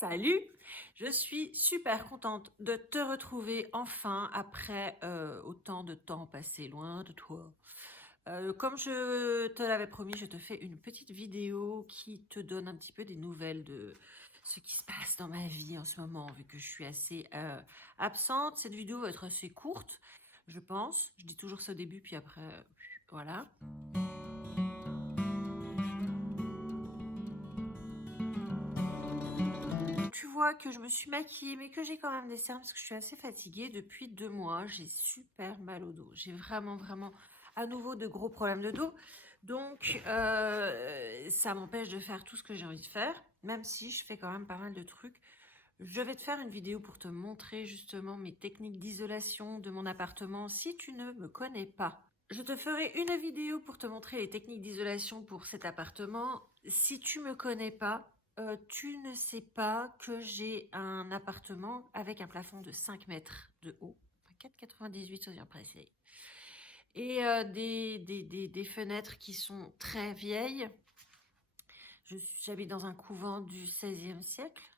Salut! Je suis super contente de te retrouver enfin après autant de temps passé loin de toi. Comme je te l'avais promis, je te fais une petite vidéo qui te donne un petit peu des nouvelles de ce qui se passe dans ma vie en ce moment, vu que je suis assez absente. Cette vidéo va être assez courte, je pense. Je dis toujours ça au début, puis après, voilà. Tu vois que je me suis maquillée, mais que j'ai quand même des cernes parce que je suis assez fatiguée. Depuis 2 mois, j'ai super mal au dos. J'ai vraiment, vraiment à nouveau de gros problèmes de dos. Donc, ça m'empêche de faire tout ce que j'ai envie de faire, même si je fais quand même pas mal de trucs. Je vais te faire une vidéo pour te montrer justement mes techniques d'isolation de mon appartement si tu ne me connais pas. Je te ferai une vidéo pour te montrer les techniques d'isolation pour cet appartement. Si tu me connais pas, tu ne sais pas que j'ai un appartement avec un plafond de 5 mètres de haut, enfin 4,98 soyons précis, et des fenêtres qui sont très vieilles. J'habite dans un couvent du XVIe siècle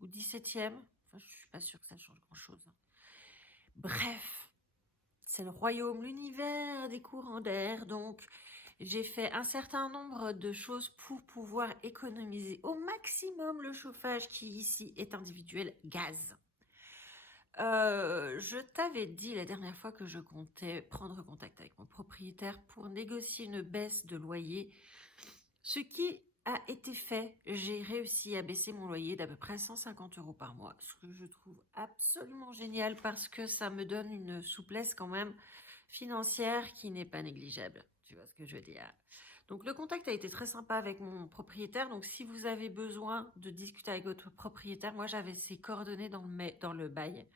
ou XVIIe. Enfin, je suis pas sûre que ça change grand-chose. Bref, c'est le royaume, l'univers des courants d'air. Donc, j'ai fait un certain nombre de choses pour pouvoir économiser au maximum le chauffage qui ici est individuel gaz. Je t'avais dit la dernière fois que je comptais prendre contact avec mon propriétaire pour négocier une baisse de loyer, ce qui a été fait. J'ai réussi à baisser mon loyer d'à peu près 150 € par mois, ce que je trouve absolument génial parce que ça me donne une souplesse quand même financière qui n'est pas négligeable. Tu vois ce que je veux dire? Donc le contact a été très sympa avec mon propriétaire. Donc si vous avez besoin de discuter avec votre propriétaire, moi j'avais ses coordonnées dans le bail.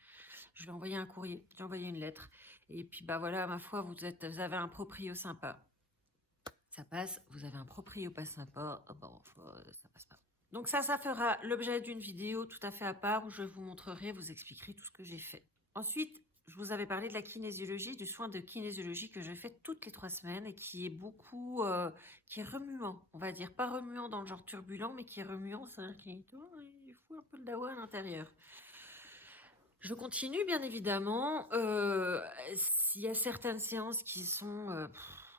Je lui ai envoyé un courrier, j'ai envoyé une lettre. Et puis bah voilà, ma foi, vous avez un proprio sympa. Ça passe, vous avez un proprio pas sympa, oh bon, ça passe pas. Donc ça fera l'objet d'une vidéo tout à fait à part où je vous montrerai, vous expliquerai tout ce que j'ai fait. Ensuite, je vous avais parlé de la kinésiologie, du soin de kinésiologie que je fais toutes les 3 semaines et qui est beaucoup, qui est remuant, on va dire. Pas remuant dans le genre turbulent, mais qui est remuant, c'est-à-dire qu'il fout un peu le dawa à l'intérieur. Je continue, bien évidemment. Il y a certaines séances qui sont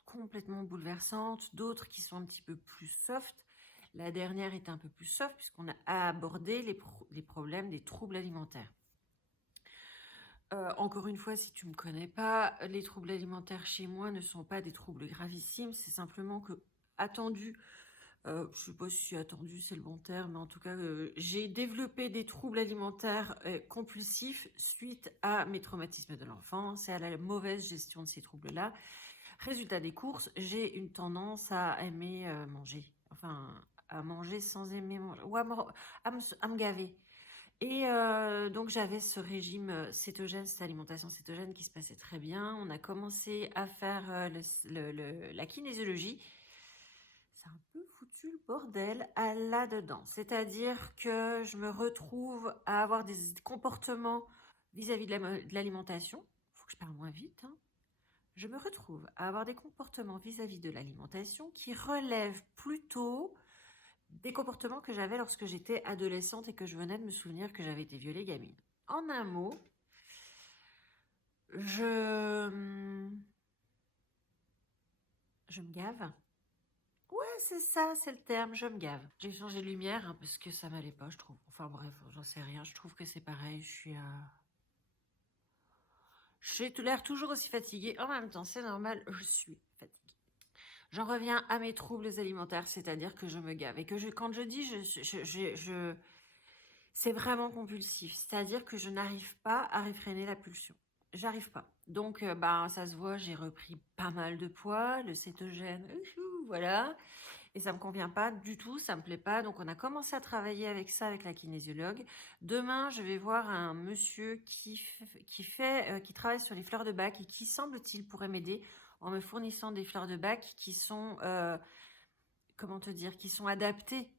complètement bouleversantes, d'autres qui sont un petit peu plus soft. La dernière est un peu plus soft puisqu'on a abordé les problèmes des troubles alimentaires. Encore une fois, si tu me connais pas, les troubles alimentaires chez moi ne sont pas des troubles gravissimes, c'est simplement que attendu. Je sais pas si attendu c'est le bon terme, mais en tout cas, j'ai développé des troubles alimentaires compulsifs suite à mes traumatismes de l'enfance et à la mauvaise gestion de ces troubles-là. Résultat des courses, j'ai une tendance à aimer manger, enfin à manger sans aimer manger, ou à me gaver. Et donc j'avais ce régime cétogène, cette alimentation cétogène qui se passait très bien. On a commencé à faire la kinésiologie. C'est un peu foutu le bordel à là-dedans. C'est-à-dire que je me retrouve à avoir des comportements vis-à-vis de l'alimentation. Il faut que je parle moins vite, hein. Je me retrouve à avoir des comportements vis-à-vis de l'alimentation qui relèvent plutôt des comportements que j'avais lorsque j'étais adolescente et que je venais de me souvenir que j'avais été violée gamine. En un mot, je me gave. Ouais, c'est ça, c'est le terme, je me gave. J'ai changé de lumière hein, parce que ça m'allait pas, je trouve. Enfin bref, j'en sais rien, je trouve que c'est pareil, j'ai l'air toujours aussi fatiguée. En même temps, c'est normal, je suis fatiguée. J'en reviens à mes troubles alimentaires, c'est-à-dire que je me gave. Et que quand je dis, c'est vraiment compulsif. C'est-à-dire que je n'arrive pas à réfréner la pulsion. J'arrive pas. Donc, bah, ça se voit, j'ai repris pas mal de poids, le cétogène, voilà. Et ça me convient pas du tout, ça me plaît pas. Donc, on a commencé à travailler avec ça, avec la kinésiologue. Demain, je vais voir un monsieur qui travaille sur les fleurs de bac et qui, semble-t-il, pourrait m'aider en me fournissant des fleurs de bac qui sont, comment te dire, qui sont adaptées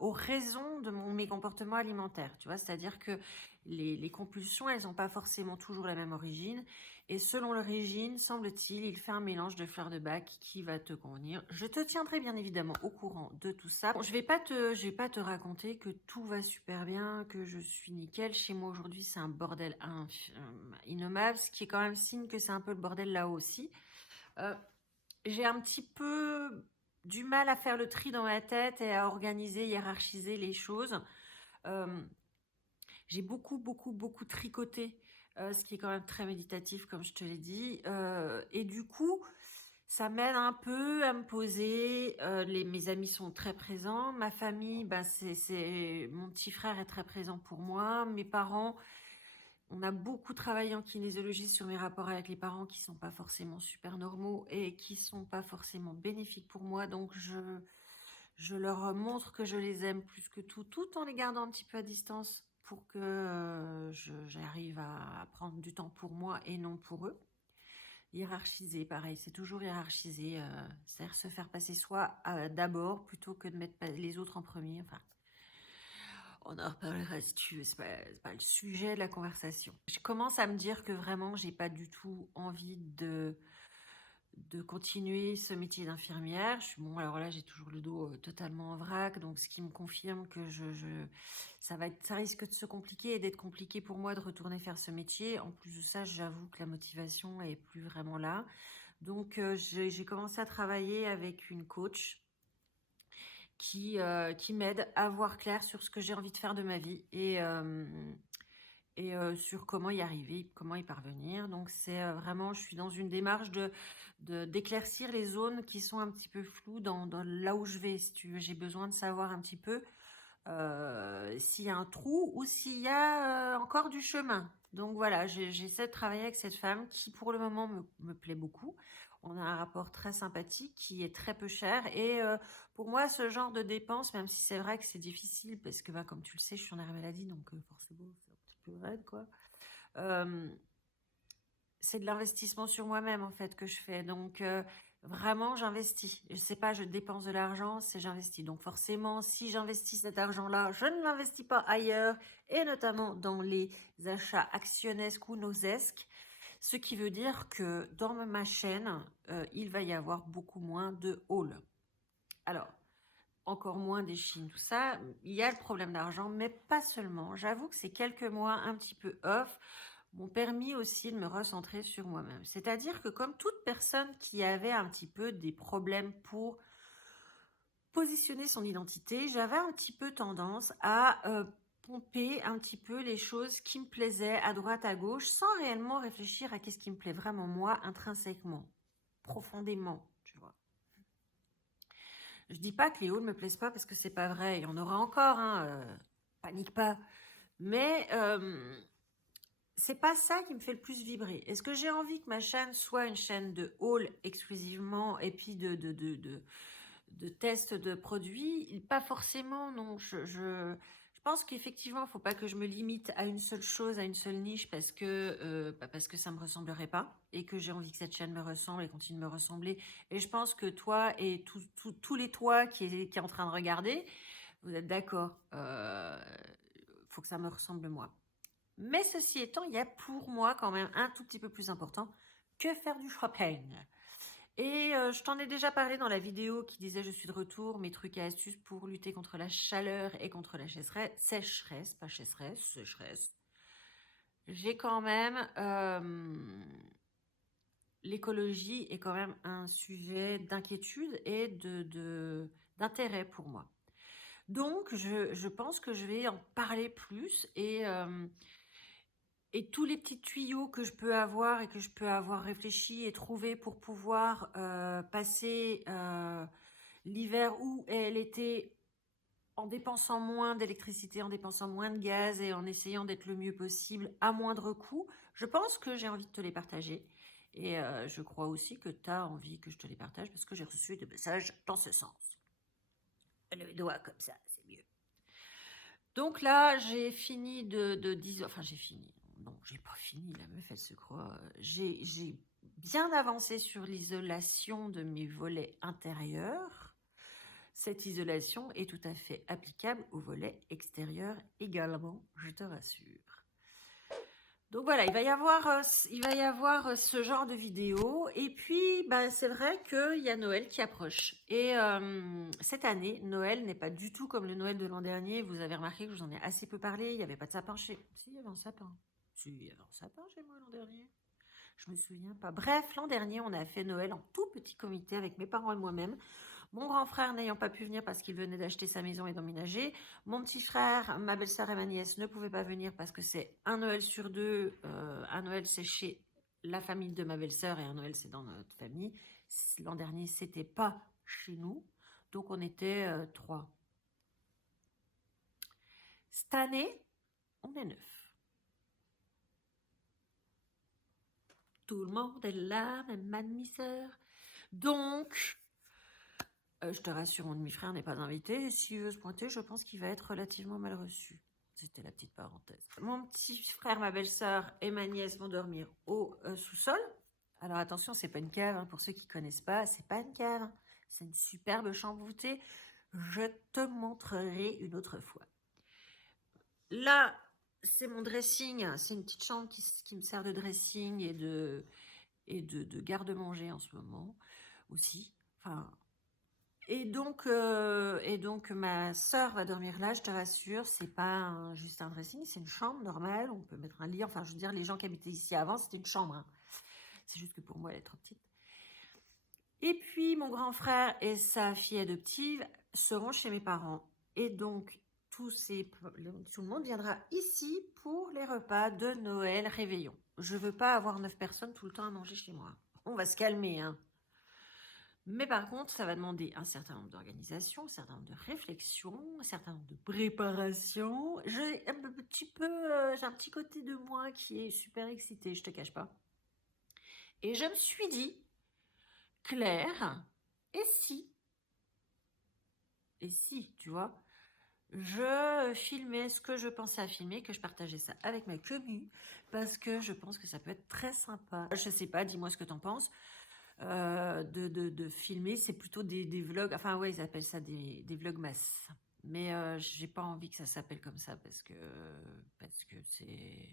aux raisons de mes comportements alimentaires, tu vois, c'est-à-dire que les compulsions, elles n'ont pas forcément toujours la même origine, et selon l'origine, semble-t-il, il fait un mélange de fleurs de bac qui va te convenir. Je te tiendrai bien évidemment au courant de tout ça. Bon, je vais pas te raconter que tout va super bien, que je suis nickel. Chez moi aujourd'hui, c'est un bordel innommable, ce qui est quand même signe que c'est un peu le bordel là aussi. J'ai un petit peu du mal à faire le tri dans ma tête et à organiser, hiérarchiser les choses. Euh, j'ai beaucoup tricoté, ce qui est quand même très méditatif, comme je te l'ai dit. Et du coup, ça m'aide un peu à me poser. Mes amis sont très présents. Ma famille, bah, mon petit frère est très présent pour moi. Mes parents, on a beaucoup travaillé en kinésiologie sur mes rapports avec les parents qui sont pas forcément super normaux et qui sont pas forcément bénéfiques pour moi. Donc, je leur montre que je les aime plus que tout en les gardant un petit peu à distance pour que j'arrive à prendre du temps pour moi et non pour eux. Hiérarchiser, pareil, c'est toujours hiérarchiser, c'est-à-dire se faire passer soi d'abord plutôt que de mettre les autres en premier. Enfin, on en reparlera si tu veux, c'est pas le sujet de la conversation. Je commence à me dire que vraiment, j'ai pas du tout envie de continuer ce métier d'infirmière. Bon, alors là, j'ai toujours le dos totalement en vrac, donc ce qui me confirme que ça risque de se compliquer et d'être compliqué pour moi de retourner faire ce métier. En plus de ça, j'avoue que la motivation est plus vraiment là. Donc, j'ai commencé à travailler avec une coach qui m'aide à voir clair sur ce que j'ai envie de faire de ma vie et sur comment y arriver, comment y parvenir. Donc c'est vraiment, je suis dans une démarche d'éclaircir les zones qui sont un petit peu floues dans là où je vais. Si tu veux, j'ai besoin de savoir un petit peu s'il y a un trou ou s'il y a encore du chemin. Donc voilà, j'essaie de travailler avec cette femme qui pour le moment me plaît beaucoup. On a un rapport très sympathique qui est très peu cher et pour moi ce genre de dépenses, même si c'est vrai que c'est difficile parce que bah, comme tu le sais, je suis en arrêt maladie donc forcément c'est un petit peu raide quoi. Euh, c'est de l'investissement sur moi-même en fait que je fais. Donc vraiment j'investis. Je sais pas, je dépense de l'argent, c'est j'investis. Donc forcément, si j'investis cet argent-là, je ne l'investis pas ailleurs et notamment dans les achats actionnesques ou nosesques. Ce qui veut dire que dans ma chaîne, il va y avoir beaucoup moins de hauls. Alors, encore moins des Chines, tout ça. Il y a le problème d'argent, mais pas seulement. J'avoue que ces quelques mois un petit peu off m'ont permis aussi de me recentrer sur moi-même. C'est-à-dire que comme toute personne qui avait un petit peu des problèmes pour positionner son identité, j'avais un petit peu tendance à pomper un petit peu les choses qui me plaisaient à droite, à gauche, sans réellement réfléchir à qu'est-ce qui me plaît vraiment moi, intrinsèquement, profondément, tu vois. Je dis pas que les hauts ne me plaisent pas parce que c'est pas vrai, il y en aura encore, hein, panique pas. Mais c'est pas ça qui me fait le plus vibrer. Est-ce que j'ai envie que ma chaîne soit une chaîne de haul exclusivement et puis de tests de produits? Pas forcément, non. Je pense qu'effectivement, il ne faut pas que je me limite à une seule chose, à une seule niche, parce que ça ne me ressemblerait pas et que j'ai envie que cette chaîne me ressemble et continue de me ressembler. Et je pense que toi et tous les toi qui est en train de regarder, vous êtes d'accord. Faut que ça me ressemble moi. Mais ceci étant, il y a pour moi quand même un tout petit peu plus important que faire du shopping. Et je t'en ai déjà parlé dans la vidéo qui disait je suis de retour, mes trucs et astuces pour lutter contre la chaleur et contre la sécheresse, pas sécheresse. J'ai quand même l'écologie est quand même un sujet d'inquiétude et d'intérêt pour moi. Donc je pense que je vais en parler plus et tous les petits tuyaux que je peux avoir et que je peux avoir réfléchi et trouvé pour pouvoir passer l'hiver ou l'été en dépensant moins d'électricité, en dépensant moins de gaz et en essayant d'être le mieux possible à moindre coût, je pense que j'ai envie de te les partager. Et je crois aussi que tu as envie que je te les partage parce que j'ai reçu des messages dans ce sens. Le doigt comme ça, c'est mieux. Donc là, j'ai fini enfin j'ai fini. Non, j'ai pas fini, la meuf, elle se croit. J'ai bien avancé sur l'isolation de mes volets intérieurs. Cette isolation est tout à fait applicable au volet extérieur également, je te rassure. Donc voilà, il va y avoir ce genre de vidéo. Et puis, c'est vrai qu'il y a Noël qui approche. Et cette année, Noël n'est pas du tout comme le Noël de l'an dernier. Vous avez remarqué que je vous en ai assez peu parlé. Il n'y avait pas de sapin chez... Si, il y avait un sapin. Si, il y avait un sapin chez moi l'an dernier. Je me souviens pas. Bref, l'an dernier, on a fait Noël en tout petit comité avec mes parents et moi-même. Mon grand frère n'ayant pas pu venir parce qu'il venait d'acheter sa maison et d'emménager. Mon petit frère, ma belle-sœur et ma nièce ne pouvaient pas venir parce que c'est un Noël sur deux. Un Noël, c'est chez la famille de ma belle-sœur et un Noël, c'est dans notre famille. L'an dernier, c'était pas chez nous. Donc, on était trois. Cette année, on est 9. Tout le monde est là, même ma demi-sœur. Donc, je te rassure, mon demi-frère n'est pas invité. Et s'il veut se pointer, je pense qu'il va être relativement mal reçu. C'était la petite parenthèse. Mon petit frère, ma belle-sœur et ma nièce vont dormir au sous-sol. Alors attention, c'est pas une cave, hein, pour ceux qui connaissent pas, c'est pas une cave. C'est une superbe chambre voûtée. Je te montrerai une autre fois. Là, c'est mon dressing. C'est une petite chambre qui me sert de dressing et de garde-manger en ce moment aussi. Enfin, et donc ma sœur va dormir là, je te rassure, c'est pas juste un dressing, c'est une chambre normale, on peut mettre un lit, enfin je veux dire, les gens qui habitaient ici avant, c'était une chambre, hein. C'est juste que pour moi, elle est trop petite. Et puis mon grand frère et sa fille adoptive seront chez mes parents. Et donc tout le monde viendra ici pour les repas de Noël réveillon. Je veux pas avoir 9 personnes tout le temps à manger chez moi. On va se calmer, hein. Mais par contre, ça va demander un certain nombre d'organisations, un certain nombre de réflexions, un certain nombre de préparations. J'ai un petit côté de moi qui est super excité, je te cache pas. Et je me suis dit, Claire, et si, tu vois, je filmais ce que je pensais à filmer, que je partageais ça avec ma commu, parce que je pense que ça peut être très sympa. Je sais pas, dis-moi ce que t'en penses. De filmer, c'est plutôt des vlogs, enfin ouais, ils appellent ça des vlogmas. Mais j'ai pas envie que ça s'appelle comme ça parce que c'est...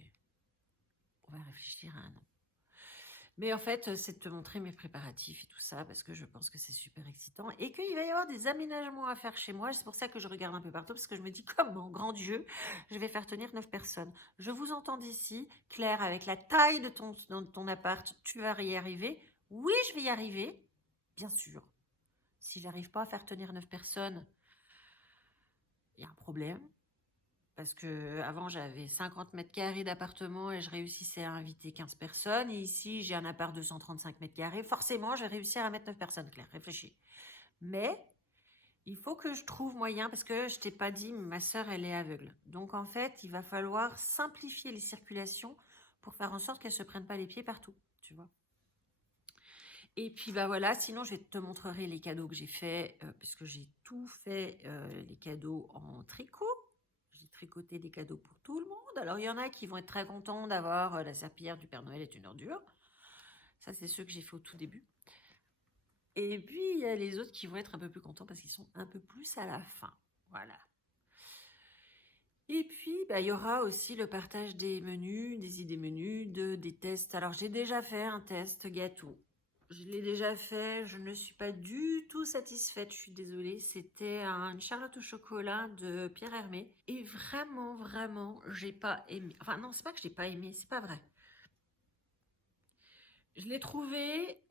On va réfléchir à un nom. Mais en fait, c'est de te montrer mes préparatifs et tout ça parce que je pense que c'est super excitant et qu'il va y avoir des aménagements à faire chez moi. C'est pour ça que je regarde un peu partout parce que je me dis comment, grand Dieu, je vais faire tenir 9 personnes. Je vous entends d'ici, Claire, avec la taille de ton appart, tu vas y arriver. Oui, je vais y arriver, bien sûr. Si j'arrive pas à faire tenir 9 personnes, il y a un problème. Parce que avant j'avais 50 mètres carrés d'appartement et je réussissais à inviter 15 personnes. Et ici, j'ai un appart de 135 mètres carrés. Forcément, je vais réussir à mettre 9 personnes, Claire, réfléchis. Mais il faut que je trouve moyen, parce que je t'ai pas dit, ma sœur, elle est aveugle. Donc en fait, il va falloir simplifier les circulations pour faire en sorte qu'elle se prenne pas les pieds partout, tu vois. Et puis voilà, sinon je te montrerai les cadeaux que j'ai fait, puisque j'ai tout fait, les cadeaux en tricot. J'ai tricoté des cadeaux pour tout le monde. Alors il y en a qui vont être très contents d'avoir la serpillière du Père Noël est une ordure. Ça, c'est ceux que j'ai fait au tout début. Et puis il y a les autres qui vont être un peu plus contents parce qu'ils sont un peu plus à la fin. Voilà. Et puis, il y aura aussi le partage des menus, des idées menus, des tests. Alors, j'ai déjà fait un test gâteau. Je l'ai déjà fait, je ne suis pas du tout satisfaite, je suis désolée. C'était une charlotte au chocolat de Pierre Hermé. Et vraiment, j'ai pas aimé. Enfin non, c'est pas que j'ai pas aimé, c'est pas vrai. Je l'ai trouvé,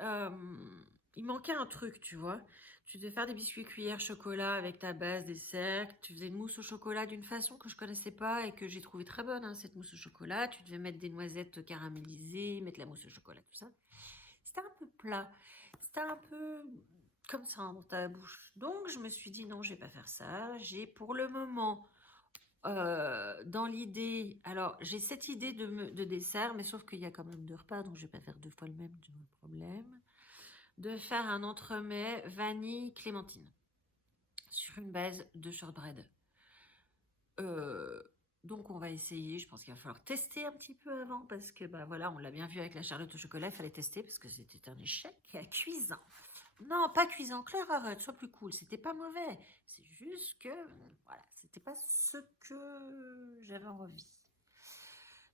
il manquait un truc, tu vois. Tu devais faire des biscuits cuillères chocolat avec ta base, des cercles. Tu faisais une mousse au chocolat d'une façon que je connaissais pas et que j'ai trouvé très bonne, hein, cette mousse au chocolat. Tu devais mettre des noisettes caramélisées, mettre la mousse au chocolat, tout ça. C'était un peu plat. C'était un peu comme ça dans ta bouche. Donc, je me suis dit, non, je vais pas faire ça. J'ai pour le moment, dans l'idée... Alors, j'ai cette idée de dessert, mais sauf qu'il y a quand même 2 repas, donc je vais pas faire 2 fois le même, tu vois le problème. De faire un entremets vanille clémentine sur une base de shortbread. Donc on va essayer, je pense qu'il va falloir tester un petit peu avant parce que voilà, on l'a bien vu avec la charlotte au chocolat, il fallait tester parce que c'était un échec à cuisant. Non, pas cuisant clair, arrête, sois plus cool. C'était pas mauvais. C'est juste que, voilà, c'était pas ce que j'avais envie.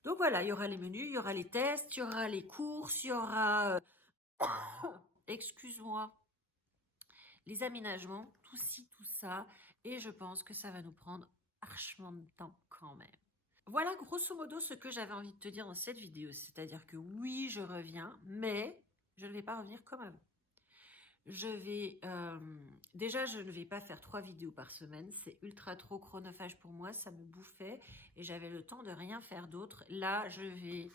Donc voilà, il y aura les menus, il y aura les tests, il y aura les courses, il y aura, excuse-moi, les aménagements, tout ci, tout ça. Et je pense que ça va nous prendre archement de temps quand même. Voilà grosso modo ce que j'avais envie de te dire dans cette vidéo. C'est-à-dire que oui, je reviens, mais je ne vais pas revenir comme avant. Je vais déjà, je ne vais pas faire 3 vidéos par semaine. C'est ultra trop chronophage pour moi. Ça me bouffait et j'avais le temps de rien faire d'autre. Là, je vais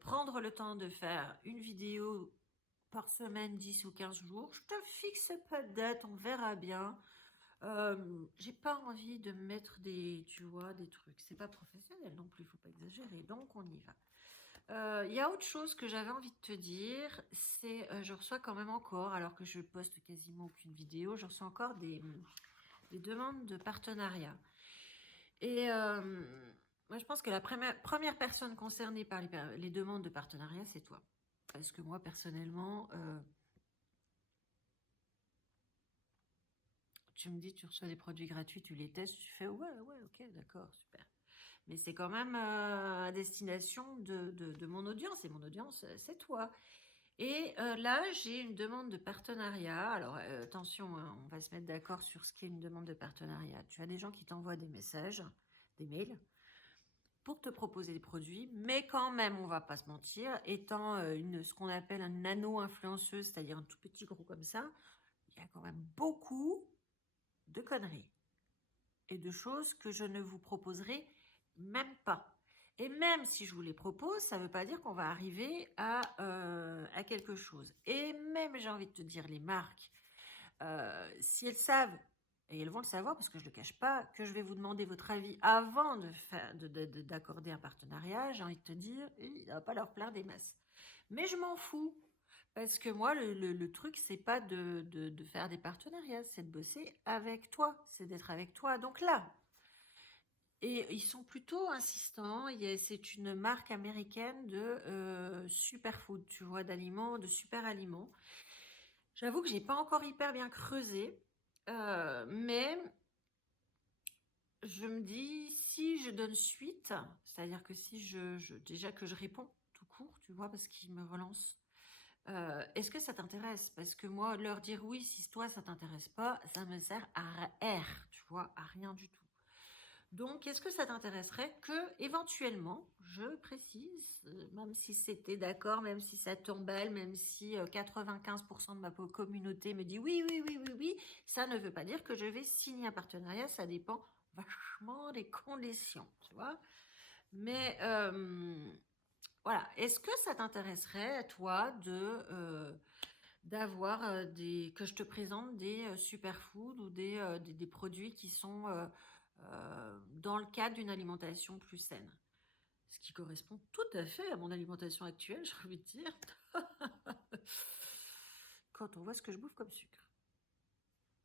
prendre le temps de faire une vidéo par semaine, 10 ou 15 jours. Je te fixe pas de date, on verra bien. J'ai pas envie de mettre des, tu vois, des trucs. C'est pas professionnel non plus, faut pas exagérer. Donc on y va. Il y a autre chose que j'avais envie de te dire, c'est je reçois quand même encore, alors que je poste quasiment aucune vidéo, je reçois encore des demandes de partenariat. Et moi, je pense que la première personne concernée par les demandes de partenariat, c'est toi. Parce que moi, personnellement, tu me dis, tu reçois des produits gratuits, tu les testes, tu fais ouais, ouais, ok, d'accord, super. Mais c'est quand même à destination de mon audience, et mon audience, c'est toi. Et là, j'ai une demande de partenariat. Alors, attention, hein, on va se mettre d'accord sur ce qu'est une demande de partenariat. Tu as des gens qui t'envoient des messages, des mails, pour te proposer des produits, mais quand même, on va pas se mentir, étant ce qu'on appelle un nano-influenceuse, c'est-à-dire un tout petit gros comme ça, il y a quand même beaucoup de conneries et de choses que je ne vous proposerai même pas. Et même si je vous les propose, ça ne veut pas dire qu'on va arriver à quelque chose. Et même, j'ai envie de te dire, les marques, si elles savent, et elles vont le savoir parce que je ne le cache pas, que je vais vous demander votre avis avant d'accorder un partenariat, j'ai envie de te dire, il ne va pas leur plaire des masses. Mais je m'en fous. Parce que moi, le truc, c'est pas de faire des partenariats, c'est de bosser avec toi, c'est d'être avec toi. Donc là, et ils sont plutôt insistants. C'est une marque américaine de superfood, tu vois, d'aliments, de super aliments. J'avoue que j'ai pas encore hyper bien creusé, mais je me dis si je donne suite, c'est-à-dire que si déjà que je réponds tout court, tu vois, parce qu'ils me relancent. Est-ce que ça t'intéresse? Parce que moi, leur dire oui, si toi ça t'intéresse pas, ça me sert à R, tu vois, à rien du tout. Donc, est-ce que ça t'intéresserait que, éventuellement, je précise, même si c'était d'accord, même si ça t'emballe, même si 95% de ma communauté me dit oui, oui, oui, oui, oui, ça ne veut pas dire que je vais signer un partenariat, ça dépend vachement des conditions, tu vois. Mais voilà, est-ce que ça t'intéresserait, toi, d'avoir que je te présente des superfoods ou des produits qui sont dans le cadre d'une alimentation plus saine. Ce qui correspond tout à fait à mon alimentation actuelle, j'ai envie de dire. Quand on voit ce que je bouffe comme sucre,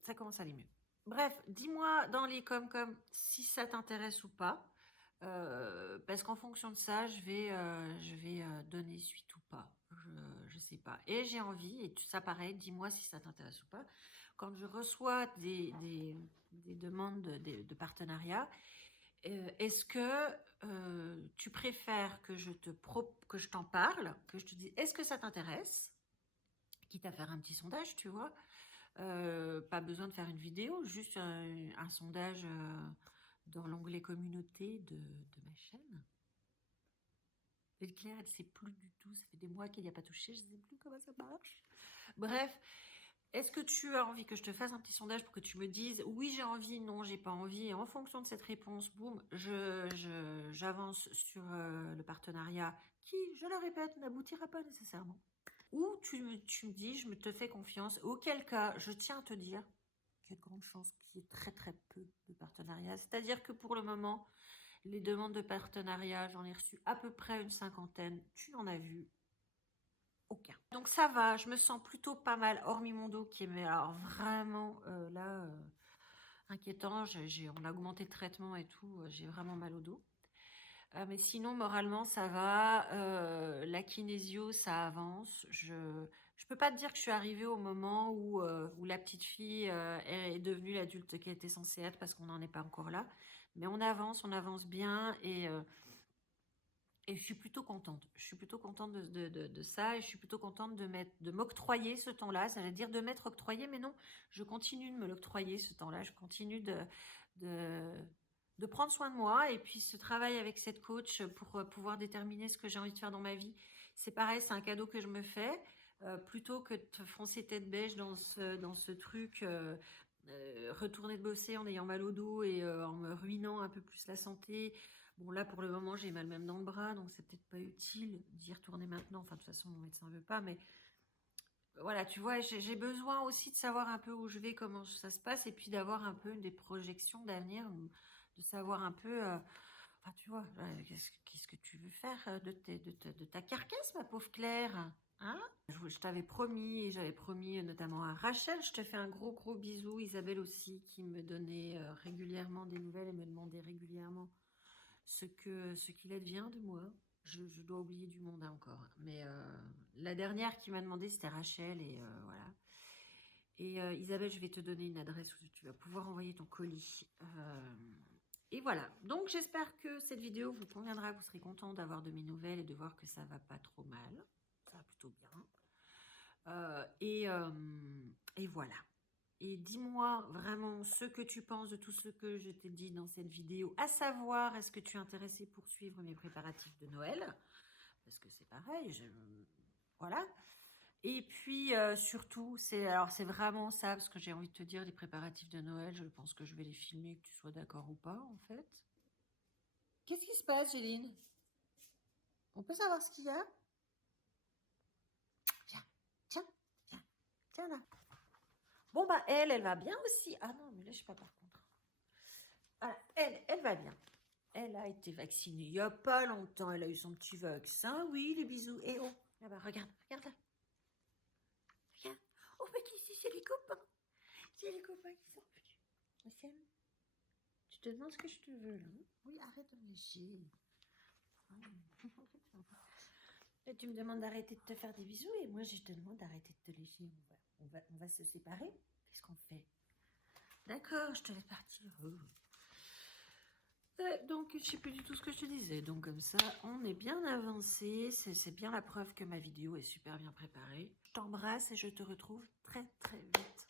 ça commence à aller mieux. Bref, dis-moi dans les com si ça t'intéresse ou pas. Parce qu'en fonction de ça, je vais donner suite ou pas. Je sais pas. Et j'ai envie, et ça pareil, dis-moi si ça t'intéresse ou pas. Quand je reçois des demandes de partenariat, est-ce que tu préfères que que je t'en parle, que je te dise est-ce que ça t'intéresse, quitte à faire un petit sondage, tu vois, pas besoin de faire une vidéo, juste un sondage dans l'onglet communauté de ma chaîne. Et Claire, elle sait plus du tout, ça fait des mois qu'elle n'y a pas touché, je ne sais plus comment ça marche. Bref, est-ce que tu as envie que je te fasse un petit sondage pour que tu me dises oui j'ai envie, non j'ai pas envie, et en fonction de cette réponse, boum, j'avance sur le partenariat qui, je le répète, n'aboutira pas nécessairement. Ou tu me dis je me te fais confiance, auquel cas je tiens à te dire qu'il y a de grandes chances qu'il y ait très très peu de partenariats. C'est-à-dire que pour le moment, les demandes de partenariat, j'en ai reçu à peu près une cinquantaine. Tu en as vu aucun. Donc ça va, je me sens plutôt pas mal, hormis mon dos qui est mais alors vraiment là inquiétant. On a augmenté le traitement et tout, j'ai vraiment mal au dos. Mais sinon, moralement, ça va. La kinésio, ça avance. Je peux pas te dire que je suis arrivée au moment où la petite fille est devenue l'adulte qu'elle était censée être parce qu'on n'en est pas encore là. Mais on avance bien et je suis plutôt contente. Je suis plutôt contente de ça et je suis plutôt contente de m'octroyer ce temps-là. Ça veut dire de m'être octroyé, mais non, je continue de me l'octroyer ce temps-là. Je continue de, de prendre soin de moi et puis ce travail avec cette coach pour pouvoir déterminer ce que j'ai envie de faire dans ma vie. C'est pareil, c'est un cadeau que je me fais. Plutôt que de te foncer tête bêche dans ce truc, retourner de bosser en ayant mal au dos et en me ruinant un peu plus la santé. Bon, là, pour le moment, j'ai mal même dans le bras, donc c'est peut-être pas utile d'y retourner maintenant. Enfin, de toute façon, mon médecin ne veut pas, mais voilà, tu vois, j'ai besoin aussi de savoir un peu où je vais, comment ça se passe, et puis d'avoir un peu des projections d'avenir, de savoir un peu, enfin, tu vois, qu'est-ce que tu veux faire de ta carcasse, ma pauvre Claire, hein? Je t'avais promis, et j'avais promis notamment à Rachel, je te fais un gros gros bisou, Isabelle aussi, qui me donnait régulièrement des nouvelles et me demandait régulièrement ce qu'il advient de moi. Je dois oublier du monde hein, encore. Mais la dernière qui m'a demandé, c'était Rachel. Et voilà. Et Isabelle, je vais te donner une adresse où tu vas pouvoir envoyer ton colis. Et voilà. Donc, j'espère que cette vidéo vous conviendra. Vous serez content d'avoir de mes nouvelles et de voir que ça va pas trop mal. Ça va plutôt bien. Et voilà. Et dis-moi vraiment ce que tu penses de tout ce que je t'ai dit dans cette vidéo, à savoir, est-ce que tu es intéressé pour suivre mes préparatifs de Noël? Parce que c'est pareil, voilà. Et puis surtout, c'est vraiment ça, parce que j'ai envie de te dire, les préparatifs de Noël, je pense que je vais les filmer, que tu sois d'accord ou pas, en fait. Qu'est-ce qui se passe, Géline? On peut savoir ce qu'il y a? Viens, tiens, viens, tiens là. Bon, bah, elle va bien aussi. Ah non, mais lâche pas par contre. Voilà, elle va bien. Elle a été vaccinée il n'y a pas longtemps. Elle a eu son petit vaccin. Oui, les bisous. Et oh, là-bas, regarde, regarde là. Regarde. Oh, mais ici, c'est les copains. C'est les copains qui sont venus. Océane, tu te demandes ce que je te veux, là? Oui, arrête de me lécher. Là, tu me demandes d'arrêter de te faire des bisous et moi, je te demande d'arrêter de te lécher. On va se séparer. Qu'est-ce qu'on fait? D'accord, je te laisse partir. Oh. Donc, je sais plus du tout ce que je te disais. Donc, comme ça, on est bien avancé. C'est bien la preuve que ma vidéo est super bien préparée. Je t'embrasse et je te retrouve très, très vite.